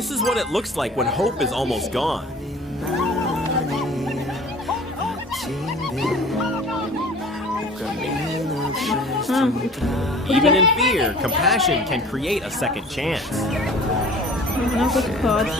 This is what it looks like when hope is almost gone. Even in fear, compassion can create a second chance.那个可爱的。